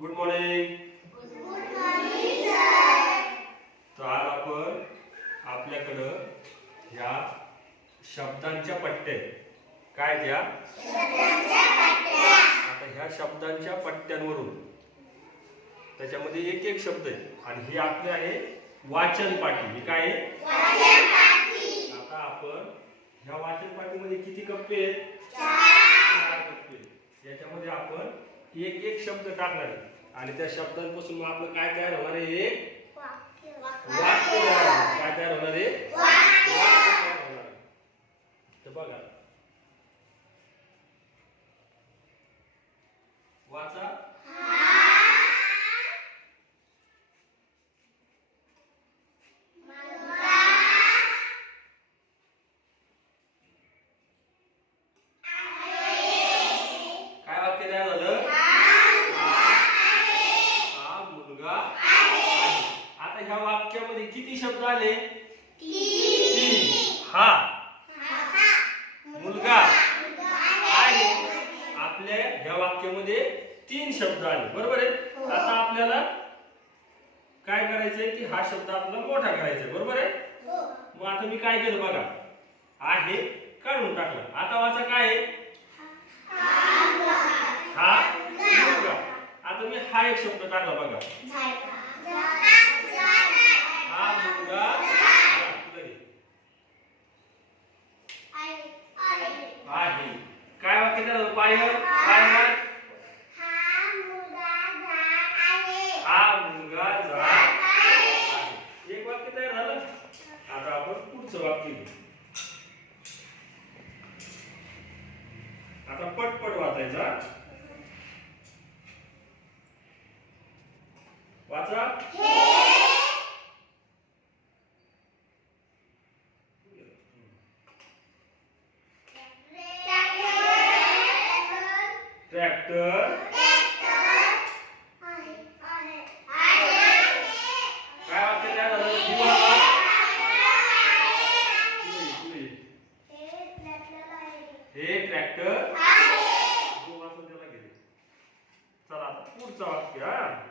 Good morning. Good morning sir. तर आज आपण आपल्याकडं ह्या शब्दांच्या पट्ट्या काय द्या शब्दांच्या पट्ट्या. आता ह्या शब्दांच्या पट्ट्यांवरून त्याच्यामध्ये एक एक शब्द आहे आणि हे आपले आहे वाचन पाठी. हे काय आहे वाचन पाठी. आता आपण ह्या वाचन पाठीमध्ये किती कप्पे आहेत? 4 कप्पे. याच्यामध्ये आपण एक एक शब्द टाकणार आहे आणि त्या शब्दांपासून मग आपलं काय तयार होणार आहे? एक वाक्य. वाक्य तयार होणार. काय तयार होणार आहे? वाक्य. तयार होणार आहे. तर बघा वाचा. काय वाक्य तयार झालं? हा मुलगा आहे. आता ह्या वाक्यामध्ये किती शब्द आले? 3. हा मुलगा आहे. आपल्या ह्या वाक्यामध्ये 3 शब्द आले. बरोबर आहे. आता आपल्याला काय करायचंय की हा शब्द आपल्याला मोठा करायचा आहे. बरोबर आहे. मग आता मी काय केलं बघा, आहे काढून टाकलं. आता वाचा काय आहे? हा मुलगा. आता मी हा एक शब्द टाकला बघा, हा मुलगा आहे. काय वाक्य तयार झालं? पायर पायर हा मुलगा झाड आहे. एक वाक्य तयार झालं. आता आपण पुढचं वाक्य घेऊ. आता पटपट वाचायचा. वाचा. ट्रॅक्टर. काय वाक्य तयार झालं? दिवा. हे ट्रॅक्टर जो वाचून त्याला गेले. चला आता पुढचं वाक्य. हा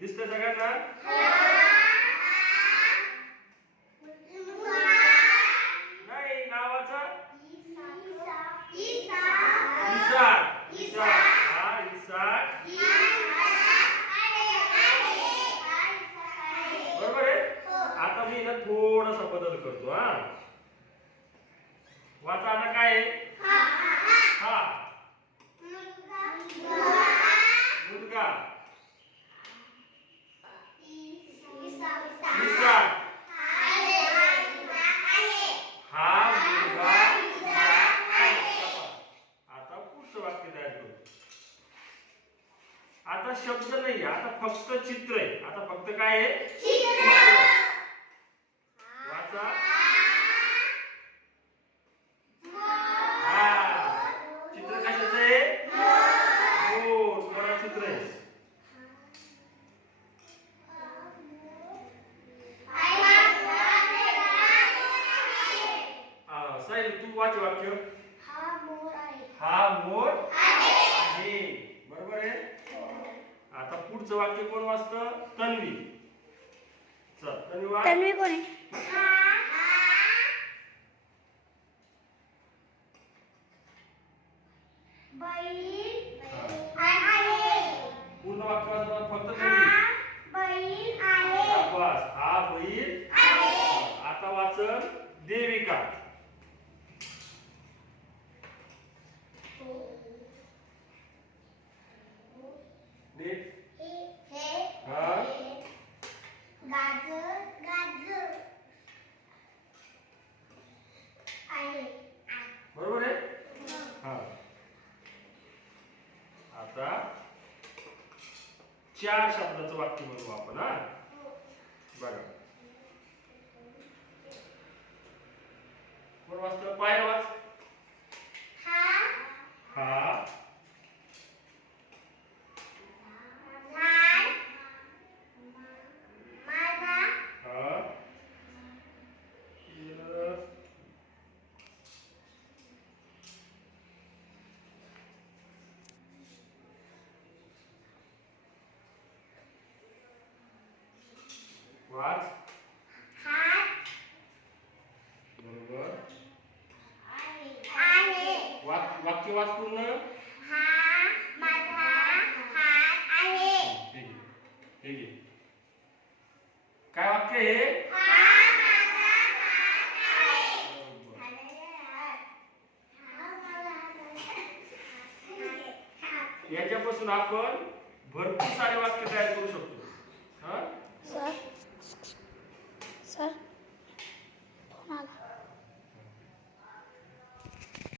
दिसतंय सगळ्यांना? नाही नावाचा इसाक. इसाक हा इसाक. बरोबर आहे. आता मी ना थोडासा बदल करतो. हा वाचा. आता काय आहे? हा मुलगा. इसाक हा मुलगा आहे. आता पुढचं वाक्य तयार करू. आता शब्द नाही, आता फक्त चित्र आहे. आता फक्त काय आहे? वाचा. हा चित्र कशाचं आहे? मोर. मोरा चित्र आहे. साहिल तू वाच वाक्य. हा मोर आहे. बरोबर आहे. आता पुढचं वाक्य कोण वाचतं? तन्वी. चल तन्वी वाच. तन्वी कोण आहे? पूर्ण वाक्य वाचणार फक्त तन्वी. बस हा बैल. आता वाचन देविका. नीट. हा बरोबर आहे. हा आता 4 शब्दाचं वाक्य बनवू आपण. हा बघा कोण वाचतं? पायर वाच. हा वाच पूर्ण. हा माझा हात आहे. हे घे. काय वाक्य आहे? हा माझा हात आहे. याच्यापासून आपण भरपूर सारे वाक्य तयार करू शकतो. हा सर